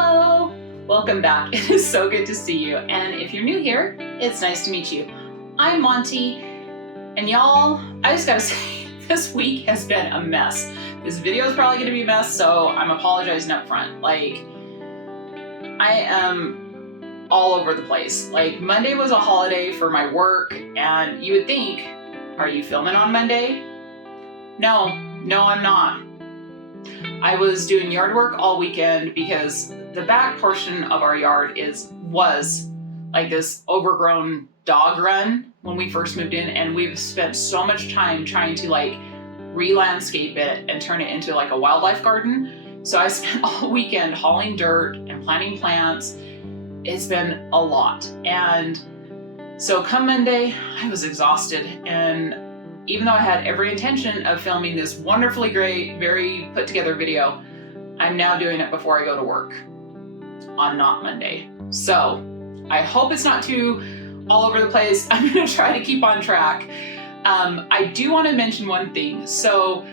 Hello! Welcome back. It is so good to see you. And if you're new here, it's nice to meet you. I'm Monty, and y'all, I just gotta say, this week has been a mess. This video is probably gonna be a mess, so I'm apologizing up front. Like, I am all over the place. Like, Monday was a holiday for my work, and you would think, are you filming on Monday? No, I'm not. I was doing yard work all weekend because the back portion of our yard was like this overgrown dog run when we first moved in, and we've spent so much time trying to like re-landscape it and turn it into like a wildlife garden. So I spent all weekend hauling dirt and planting plants. It's been a lot. And so come Monday, I was exhausted, and even though I had every intention of filming this wonderfully great, very put together video, I'm now doing it before I go to work on not Monday. So I hope it's not too all over the place. I'm gonna try to keep on track. I do wanna mention one thing. So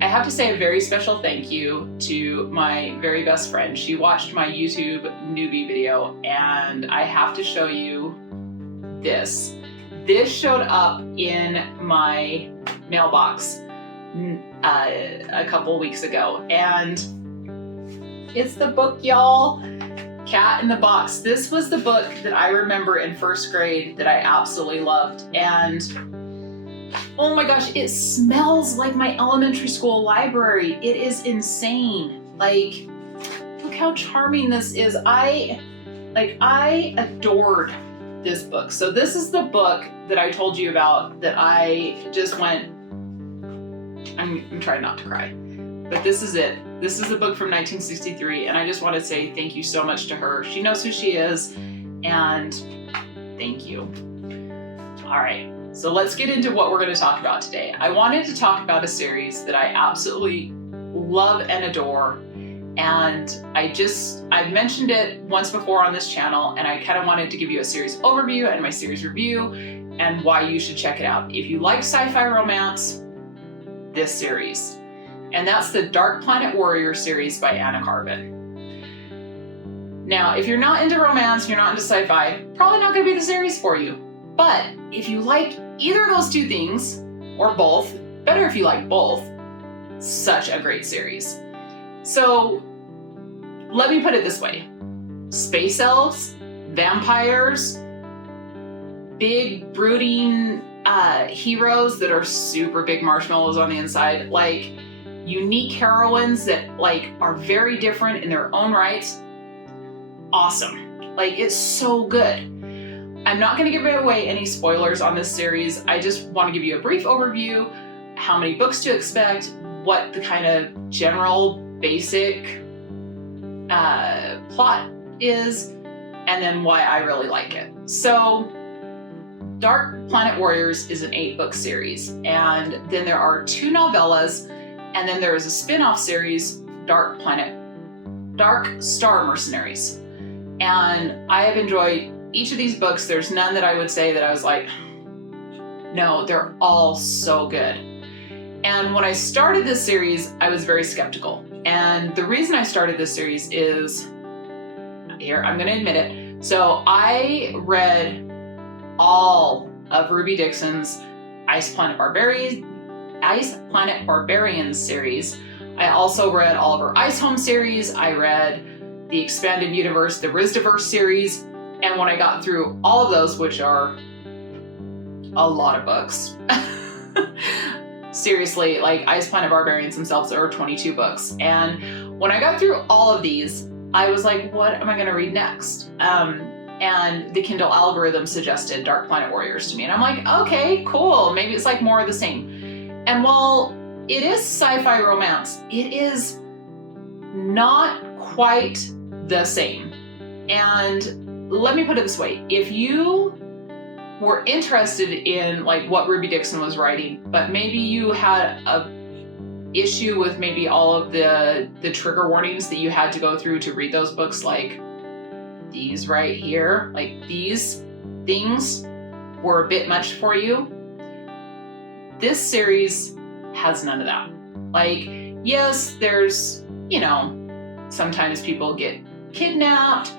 I have to say a very special thank you to my very best friend. She watched my YouTube newbie video, and I have to show you this. This showed up in my mailbox a couple weeks ago, and it's the book, y'all. Cat in the Box. This was the book that I remember in first grade that I absolutely loved, and oh my gosh, it smells like my elementary school library. It is insane. Like, look how charming this is. I adored this book. So this is the book that I told you about that I just went, I'm trying not to cry, but this is it. This is the book from 1963, and I just want to say thank you so much to her. She knows who she is, and thank you. All right, so let's get into what we're going to talk about today. I wanted to talk about a series that I absolutely love and adore. And I've mentioned it once before on this channel, and I kind of wanted to give you a series overview and my series review and why you should check it out. If you like sci-fi romance, this series. And that's the Dark Planet Warrior series by Carven. Now, if you're not into romance, you're not into sci-fi, probably not gonna be the series for you. But if you like either of those two things, or both, better if you like both, such a great series. So let me put it this way. Space elves, vampires, big brooding heroes that are super big marshmallows on the inside, like unique heroines that like are very different in their own rights. Awesome. Like, it's so good. I'm not going to give away any spoilers on this series. I just want to give you a brief overview, how many books to expect, what the kind of general basic plot is, and then why I really like it. So Dark Planet Warriors is an 8-book series, and then there are 2 novellas, and then there is a spin-off series, Dark Star Mercenaries. And I have enjoyed each of these books. There's none that I would say that I was like, no, they're all so good. And when I started this series, I was very skeptical. And the reason I started this series is, here, I'm gonna admit it. So I read all of Ruby Dixon's Ice Planet Barbarians series. I also read all of her Ice Home series. I read the Expanded Universe, the Rizdiverse series. And when I got through all of those, which are a lot of books, seriously, like Ice Planet Barbarians themselves are 22 books. And when I got through all of these, I was like, what am I gonna read next? And the Kindle algorithm suggested Dark Planet Warriors to me. And I'm like, okay, cool. Maybe it's like more of the same. And while it is sci-fi romance, it is not quite the same. And let me put it this way. If you were interested in like what Ruby Dixon was writing, but maybe you had a issue with maybe all of the trigger warnings that you had to go through to read those books, like these right here, like these things were a bit much for you, this series has none of that. Like, yes, there's, you know, sometimes people get kidnapped,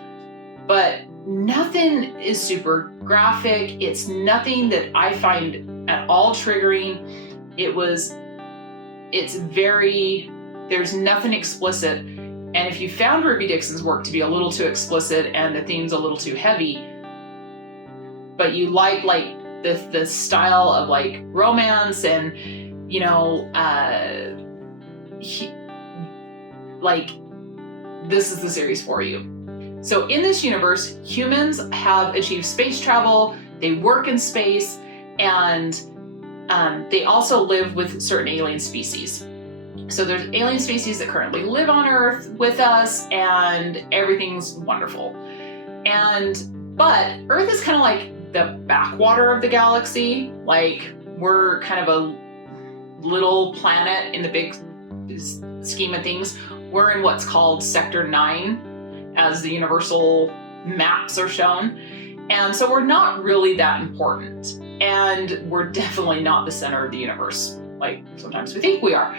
but nothing is super graphic. It's nothing that I find at all triggering. There's nothing explicit. And if you found Ruby Dixon's work to be a little too explicit and the themes a little too heavy, but you like the style of like romance and, this is the series for you. So in this universe, humans have achieved space travel, they work in space, and they also live with certain alien species. So there's alien species that currently live on Earth with us, and everything's wonderful. But Earth is kind of like the backwater of the galaxy. Like, we're kind of a little planet in the big scheme of things. We're in what's called Sector 9, as the universal maps are shown. And so we're not really that important. And we're definitely not the center of the universe, like sometimes we think we are.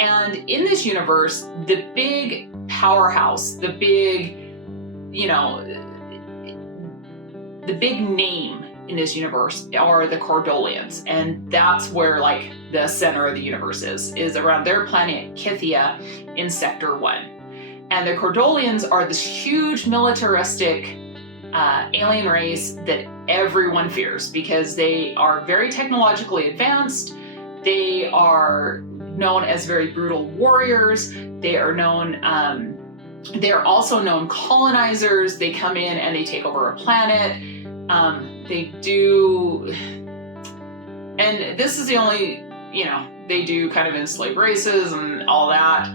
And in this universe, the big powerhouse, the big name in this universe are the Kordolians. And that's where like the center of the universe is around their planet Kythia in Sector 1. And the Kordolians are this huge militaristic alien race that everyone fears because they are very technologically advanced. They are known as very brutal warriors. They are known, they're also known colonizers. They come in and they take over a planet. They do, and this is the only, they do kind of enslave races and all that.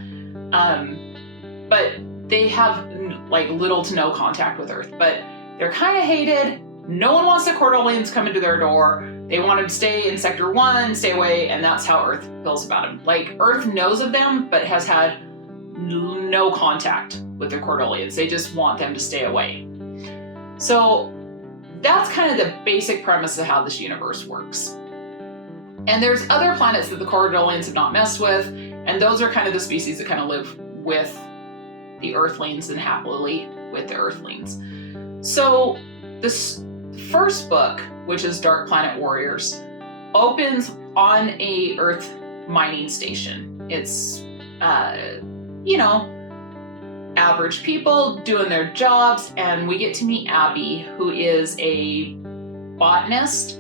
But they have like little to no contact with Earth, but they're kind of hated. No one wants the Kordolians come into their door. They want to stay in Sector 1, stay away, and that's how Earth feels about them. Like, Earth knows of them, but has had no contact with the Kordolians. They just want them to stay away. So that's kind of the basic premise of how this universe works. And there's other planets that the Kordolians have not messed with, and those are kind of the species that kind of live with the Earthlings and happily with the Earthlings. So this first book, which is Dark Planet Warriors, opens on a Earth mining station. It's, average people doing their jobs, and we get to meet Abby, who is a botanist,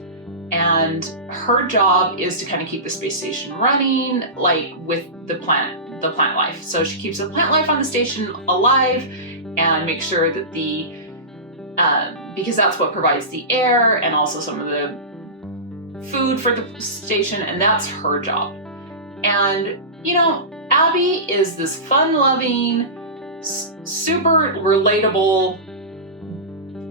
and her job is to kind of keep the space station running, like with the plant life. So she keeps the plant life on the station alive and makes sure that because that's what provides the air and also some of the food for the station, and that's her job. And, Abby is this fun-loving, super relatable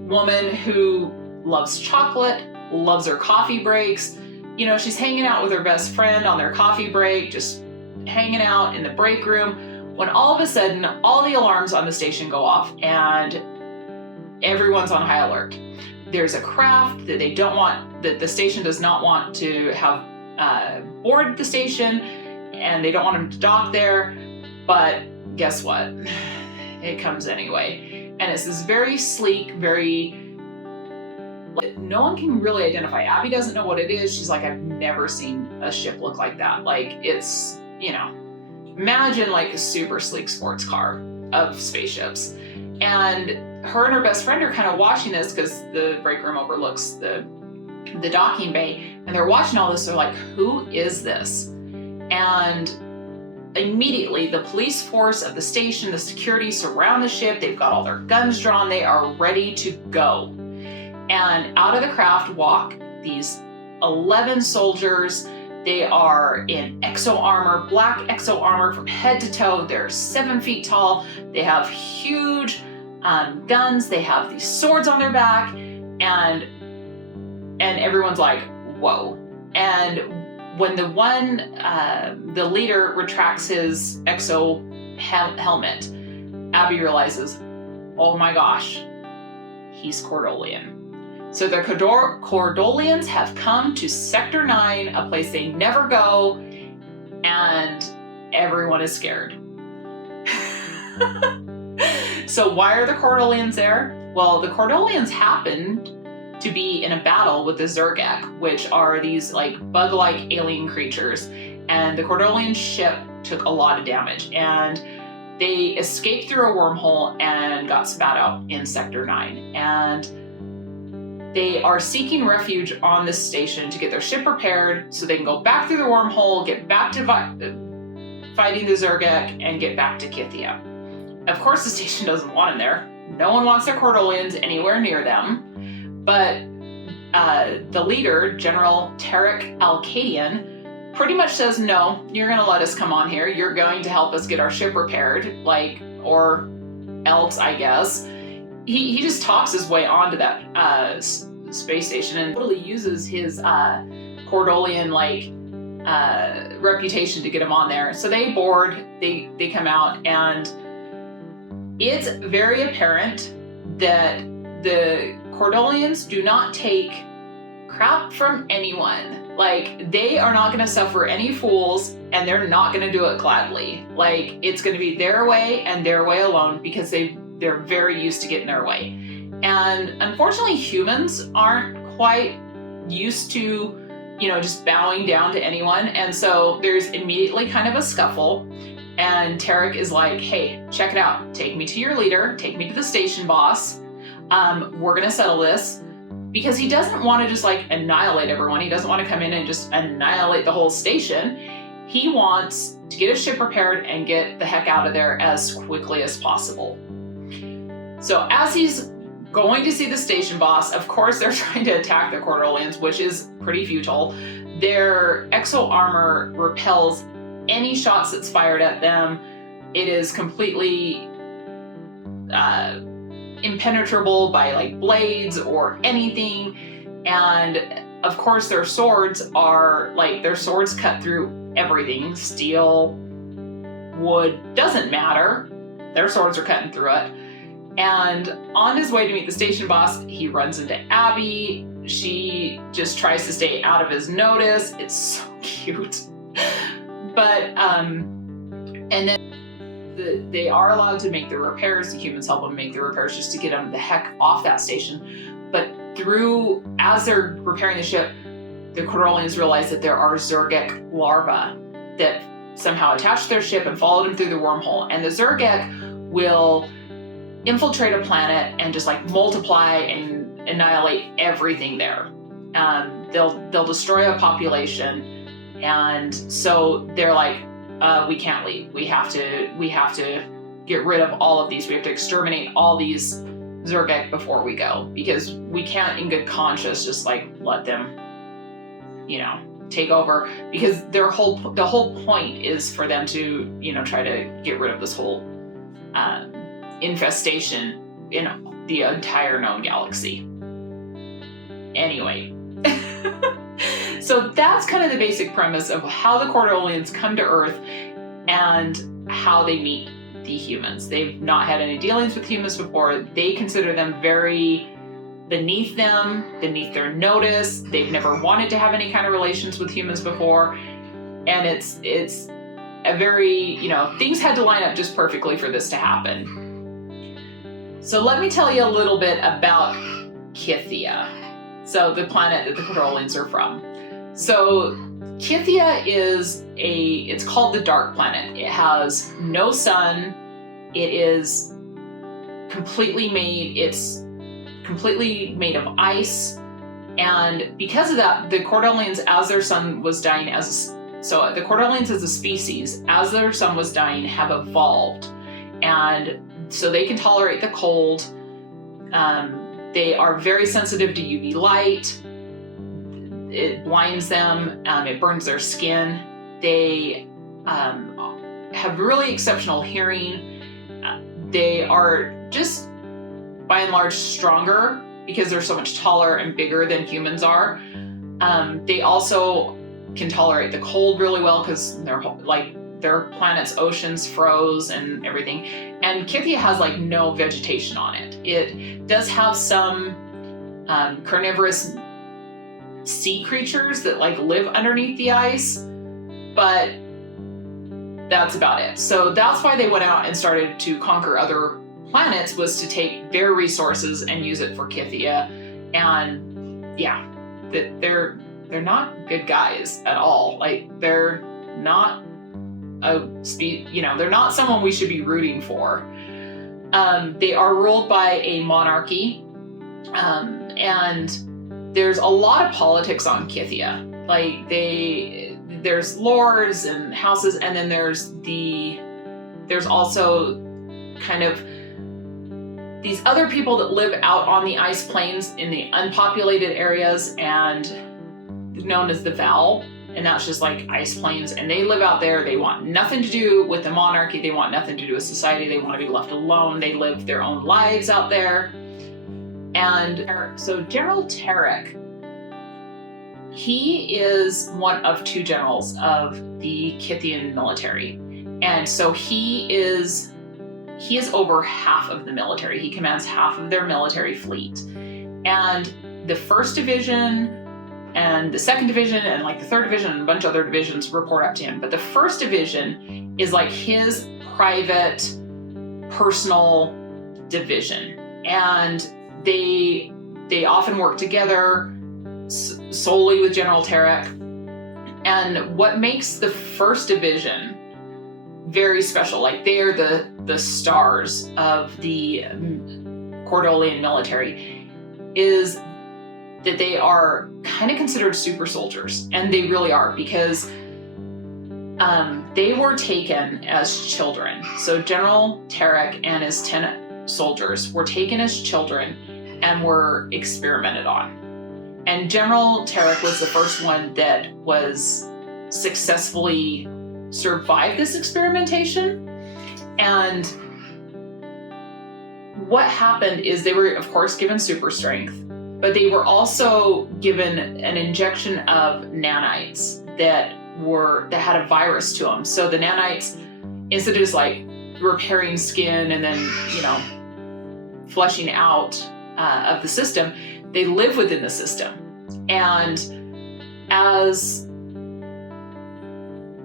woman who loves chocolate, loves her coffee breaks. She's hanging out with her best friend on their coffee break, just hanging out in the break room, when all of a sudden, all the alarms on the station go off and everyone's on high alert. There's a craft that that the station does not want to have board the station, and they don't want them to dock there, but guess what? It comes anyway. And it's this very sleek, no one can really identify. Abby doesn't know what it is. She's like, I've never seen a ship look like that. Like, it's, imagine like a super sleek sports car of spaceships. And her and her best friend are kind of watching this because the break room overlooks the docking bay, and they're watching all this. They're like, who is this? And immediately the police force of the station, the security surround the ship. They've got all their guns drawn. They are ready to go. And out of the craft walk these 11 soldiers. They are in exo armor, black exo armor from head to toe. They're 7 feet tall. They have huge guns. They have these swords on their back, and everyone's like, whoa. And when the leader retracts his exo helmet, Abby realizes, oh my gosh, he's Kordolian. So the Kordolians have come to Sector 9, a place they never go, and everyone is scared. So why are the Kordolians there? Well, the Kordolians happened to be in a battle with the Zergek, which are these like bug-like alien creatures. And the Kordolian ship took a lot of damage, and they escaped through a wormhole and got spat out in Sector 9. And they are seeking refuge on this station to get their ship repaired so they can go back through the wormhole, get back to fighting the Zergek, and get back to Kithia. Of course, the station doesn't want them there. No one wants their Kordolians anywhere near them. But the leader, General Tarek Al-Kadian, pretty much says, no, you're going to let us come on here. You're going to help us get our ship repaired, like, or else, I guess. He just talks his way onto that space station and totally uses his Kordolian, like, reputation to get him on there. So they board, they come out, and it's very apparent that the Kordolians do not take crap from anyone. Like, they are not going to suffer any fools, and they're not going to do it gladly. Like, it's going to be their way and their way alone, because they're very used to getting their way. And unfortunately, humans aren't quite used to, just bowing down to anyone. And so there's immediately kind of a scuffle. And Tarek is like, hey, check it out. Take me to your leader. Take me to the station boss. We're going to settle this. Because he doesn't want to just like annihilate everyone. He doesn't want to come in and just annihilate the whole station. He wants to get his ship repaired and get the heck out of there as quickly as possible. So as he's going to see the station boss, of course they're trying to attack the Kordolians, which is pretty futile. Their exo armor repels any shots that's fired at them. It is completely impenetrable by like blades or anything. And of course their swords are like, their swords cut through everything. Steel, wood, doesn't matter. Their swords are cutting through it. And on his way to meet the station boss, he runs into Abby. She just tries to stay out of his notice. It's so cute. But, and then they are allowed to make the repairs. The humans help them make the repairs just to get them the heck off that station. But as they're repairing the ship, the Kordolians realize that there are Zergek larvae that somehow attached their ship and followed them through the wormhole. And the Zergek will infiltrate a planet and just like multiply and annihilate everything there. They'll destroy a population. And so they're like, we can't leave. We have to get rid of all of these. We have to exterminate all these Zergek before we go, because we can't in good conscience just like let them, take over, because the whole point is for them to, try to get rid of this whole infestation in the entire known galaxy. Anyway. So that's kind of the basic premise of how the Kordolians come to Earth and how they meet the humans. They've not had any dealings with humans before. They consider them very beneath their notice. They've never wanted to have any kind of relations with humans before. And it's a very, things had to line up just perfectly for this to happen. So let me tell you a little bit about Kithia. So the planet that the Kordolians are from. So Kithia it's called the Dark Planet. It has no sun. It's completely made of ice. And because of that, the Kordolians, as their sun was dying, the Kordolians as a species, as their sun was dying, have evolved. And so they can tolerate the cold. They are very sensitive to UV light. It blinds them, it burns their skin. They have really exceptional hearing. They are just, by and large, stronger because they're so much taller and bigger than humans are. They also can tolerate the cold really well because their planet's oceans froze and everything. And Kithia has like no vegetation on it. It does have some carnivorous sea creatures that like live underneath the ice, but that's about it. So that's why they went out and started to conquer other planets was to take their resources and use it for Kythia. And yeah, they're not good guys at all. Like, they're not they're not someone we should be rooting for. They are ruled by a monarchy, and there's a lot of politics on Kythia. Like, there's lords and houses, and then there's also kind of these other people that live out on the ice plains in the unpopulated areas, and known as the Val, and that's just like ice plains, and they live out there. They want nothing to do with the monarchy. They want nothing to do with society. They want to be left alone. They live their own lives out there. And so General Tarek, he is one of 2 generals of the Kythian military. And so he is over half of the military. He commands half of their military fleet. And the 1st Division and the 2nd Division and like the 3rd Division and a bunch of other divisions report up to him. But the 1st Division is like his private, personal division. And they often work together solely with General Tarek. And what makes the 1st Division very special, like they are the stars of the Kordolian military, is that they are kind of considered super soldiers. And they really are, because they were taken as children. So General Tarek and his 10 soldiers were taken as children and were experimented on. And General Tarek was the first one that was successfully survived this experimentation. And what happened is they were, of course, given super strength, but they were also given an injection of nanites that had a virus to them. So the nanites, instead of just like repairing skin and then, flushing out of the system, they live within the system. And as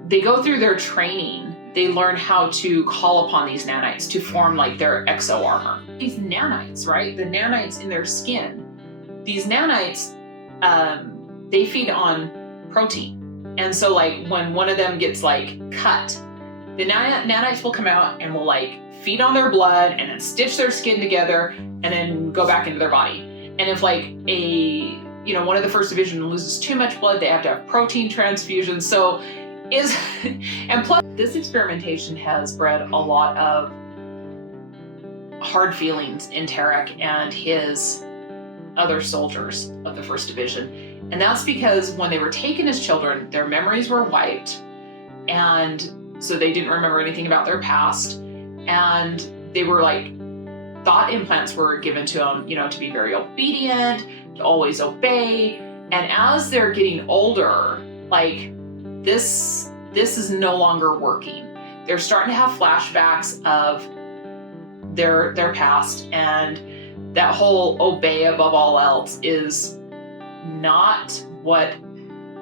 they go through their training, they learn how to call upon these nanites to form like their exo armor. These nanites, right? The nanites in their skin, these nanites, they feed on protein. And so like when one of them gets like cut, the nanites will come out and will like feed on their blood and then stitch their skin together and then go back into their body. And if like one of the 1st Division loses too much blood, they have to have protein transfusions. So and plus this experimentation has bred a lot of hard feelings in Tarek and his other soldiers of the 1st Division. And that's because when they were taken as children, their memories were wiped. And so they didn't remember anything about their past. And they were like, thought implants were given to them, to be very obedient, to always obey. And as they're getting older, like this is no longer working. They're starting to have flashbacks of their past, and that whole obey above all else is not what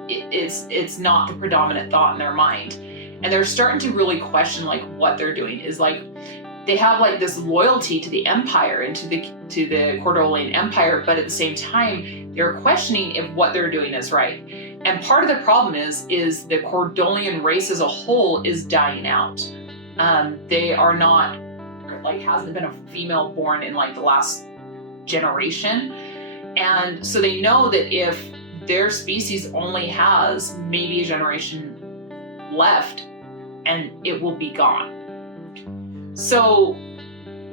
it's not the predominant thought in their mind. And they're starting to really question like what they're doing is like they have like this loyalty to the empire and to the Kordolian empire, but at the same time they're questioning if what they're doing is right. And part of the problem is the Kordolian race as a whole is dying out. They are not, like, hasn't been a female born in like the last generation. And so they know that if their species only has maybe a generation left, and it will be gone. So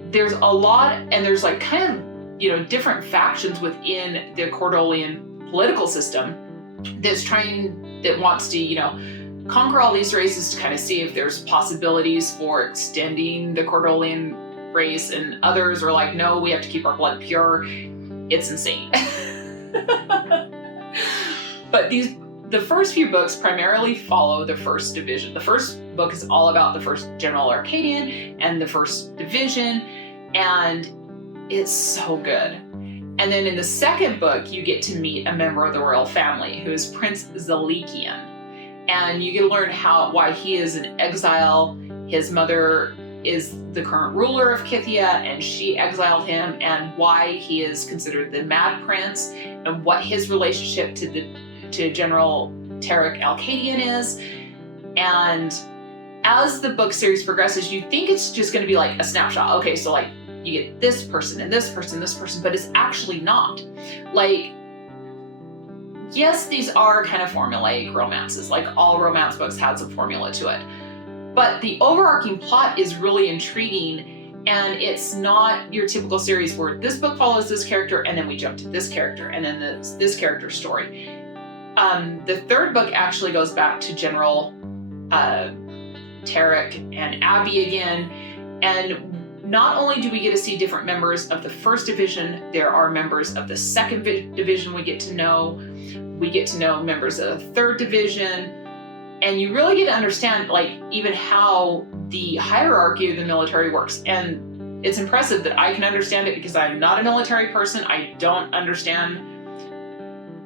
there's a lot, and there's like kind of, different factions within the Kordolian political system that wants to, conquer all these races to kind of see if there's possibilities for extending the Kordolian race, and others are like, no, we have to keep our blood pure. It's insane. But the first few books primarily follow the 1st Division. The 1st book is all about the 1st General Arcadian and the 1st Division, and it's so good. And then in the 2nd book, you get to meet a member of the royal family who is Prince Zalikian. And you get to learn why he is in exile. His mother is the current ruler of Kythia, and she exiled him, and why he is considered the Mad Prince, and what his relationship to General Tarek Al-Qadian is. And as the book series progresses, you think it's just going to be like a snapshot. Okay, so like you get this person and this person, but it's actually not. Like, yes, these are kind of formulaic romances, like all romance books have some formula to it. But the overarching plot is really intriguing, and it's not your typical series where this book follows this character and then we jump to this character and then this character's story. The third book actually goes back to General Tarek and Abby again, and not only do we get to see different members of the first division, there are members of the second division we get to know. We get to know members of the third division, and you really get to understand like even how the hierarchy of the military works. And it's impressive that I can understand it because I'm not a military person. I don't understand,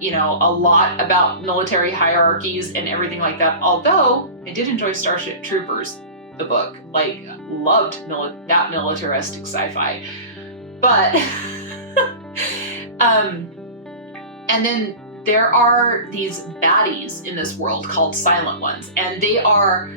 you know, a lot about military hierarchies and everything like that. Although I did enjoy Starship Troopers, the book, like loved that militaristic sci-fi. But, and then there are these baddies in this world called Silent Ones, and they are,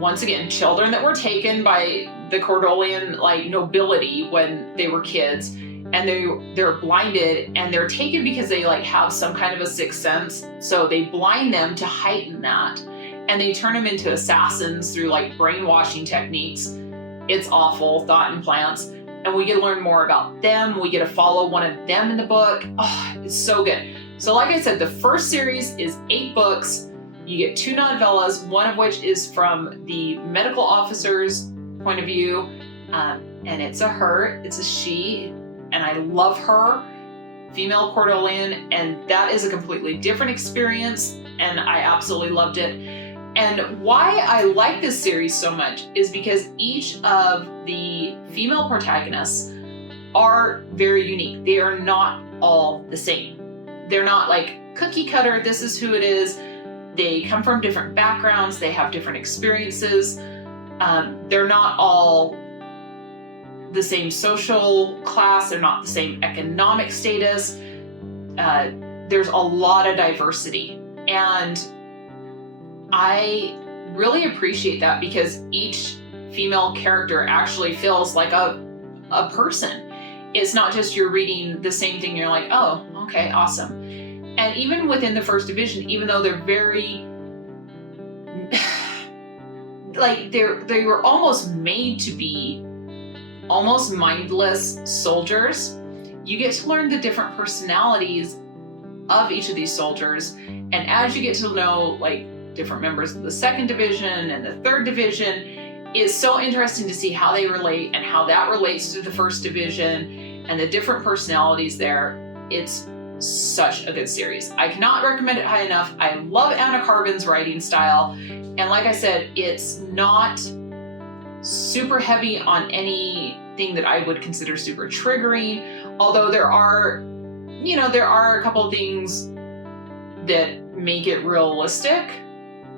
once again, children that were taken by the Kordolian like nobility when they were kids, and they're blinded, and they're taken because they like have some kind of a sixth sense. So they blind them to heighten that, and they turn them into assassins through like brainwashing techniques. It's awful, thought implants, and we get to learn more about them. We get to follow one of them in the book. Oh, it's so good. So like I said, the first series is 8 books. You get 2 novellas, one of which is from the medical officer's point of view, and it's a she, and I love her, female Kordolian, and that is a completely different experience, and I absolutely loved it. And why I like this series so much is because each of the female protagonists are very unique. They are not all the same. They're not like cookie cutter, this is who it is. They come from different backgrounds, they have different experiences. They're not all the same social class, they're not the same economic status. There's a lot of diversity. And I really appreciate that because each female character actually feels like a person. It's not just you're reading the same thing, you're like, oh, okay, awesome. And even within the first division, even though they're very, like they were almost made to be almost mindless soldiers, you get to learn the different personalities of each of these soldiers. And as you get to know like different members of the second division and the third division, it's so interesting to see how they relate and how that relates to the first division and the different personalities there. It's such a good series. I cannot recommend it high enough. I love Anna Carven's writing style. And like I said, it's not super heavy on anything that I would consider super triggering. Although there are a couple of things that make it realistic.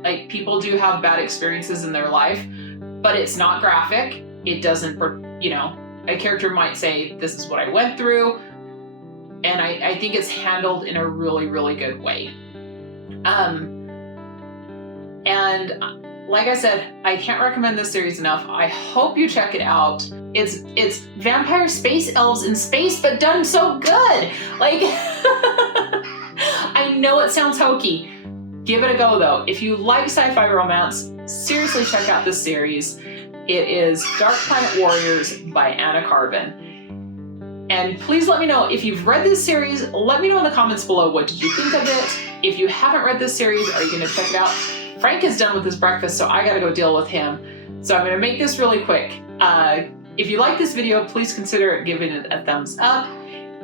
Like people do have bad experiences in their life, but it's not graphic. It doesn't, a character might say, this is what I went through. And I think it's handled in a really, really good way. And like I said, I can't recommend this series enough. I hope you check it out. It's vampire space elves in space, but done so good. Like, I know it sounds hokey. Give it a go though. If you like sci-fi romance, seriously check out this series. It is Dark Planet Warriors by Anna Carven. And please let me know if you've read this series. Let me know in the comments below, what did you think of it? If you haven't read this series, are you gonna check it out? Frank is done with his breakfast, so I gotta go deal with him. So I'm gonna make this really quick. If you like this video, please consider giving it a thumbs up.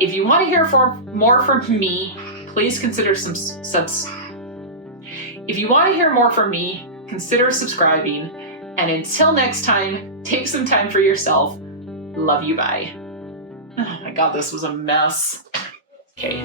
If you wanna hear more from me, please consider If you wanna hear more from me, consider subscribing. And until next time, take some time for yourself. Love you, bye. Oh my God, this was a mess. Okay.